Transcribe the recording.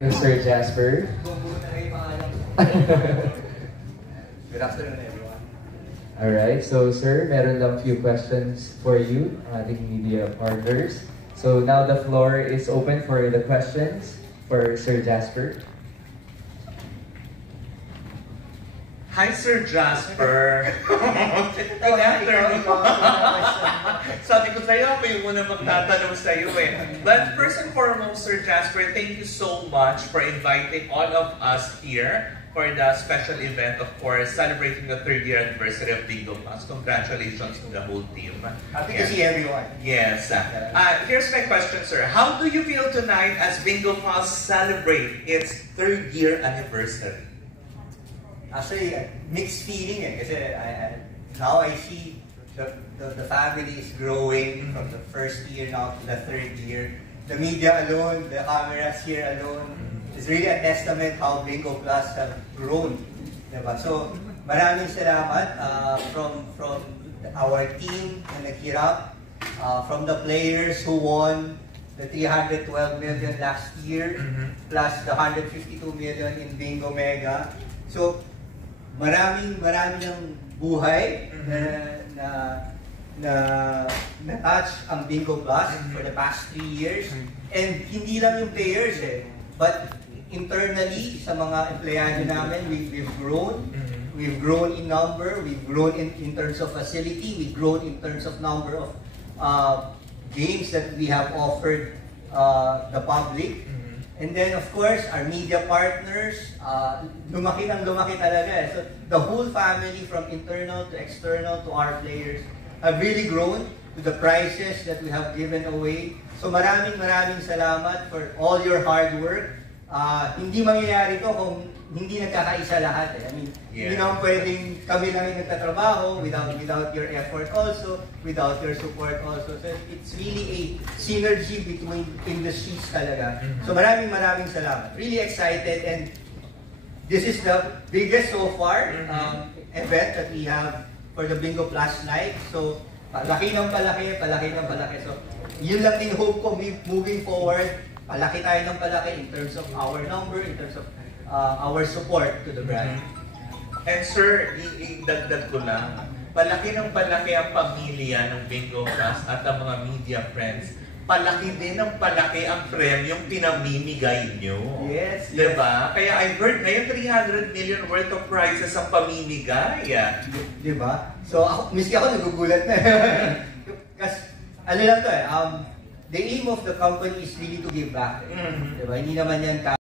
Sir Jasper. Good afternoon, everyone. Alright, so sir, meron lang few questions for you, ating media partners. So now the floor is open for the questions for Sir Jasper. Hi, Sir Jasper. Good afternoon. Sabi ko sa'yo, ako yung unang magtatanong sa'yo eh. But first and foremost, Sir Jasper, thank you so much for inviting all of us here for the special event, of course, celebrating the 3rd year anniversary of Bingo Plus. Congratulations to the whole team. Happy to see everyone. Yes. Here's my question, sir. How do you feel tonight as Bingo Plus celebrate its 3rd year anniversary? Actually, mixed feeling eh. Kasi now I see the family is growing from the 1st year now to the 3rd year. The media alone, the cameras here alone, is really a testament how Bingo Plus have grown. Diba? So, maraming salamat from our team na naghirap, from the players who won the 312 million last year, plus the 152 million in Bingo Mega. So, maraming ng buhay na touch ang Bingo Plus for the past 3 years. And hindi lang yung players eh, but internally sa mga empleyado namin, we've grown. We've grown in number, we've grown in terms of facility, we've grown in terms of number of games that we have offered the public. And then, of course, our media partners, lumaki talaga. So, the whole family, from internal to external to our players, have really grown to the prizes that we have given away. So, maraming salamat for all your hard work. Hindi mangyayari to kung hindi nagkakaisa lahat eh. I mean, hindi naman pwedeng kami lang yung nagtatrabaho without your effort also, without your support also. So it's really a synergy between industries talaga. So maraming salamat. Really excited, and this is the biggest so far event that we have for the Bingo Plus night. So palaki ng palaki. So yun lang din hope ko moving forward. Palaki tayo ng palaki in terms of our number, in terms of our support to the brand. And sir, idagdag ko lang, palaki ng palaki ang pamilya ng Bingo Plus at ang mga media friends. Palaki din ng palaki ang premyong pinamimigay nyo. Yes. Diba? Kaya I heard ngayon 300 million worth of prizes ang pamimigay. Diba? So, miski ako nagugulat na. Kasi, ano lang to eh, the aim of the company is really to give back. Diba? Hindi naman yan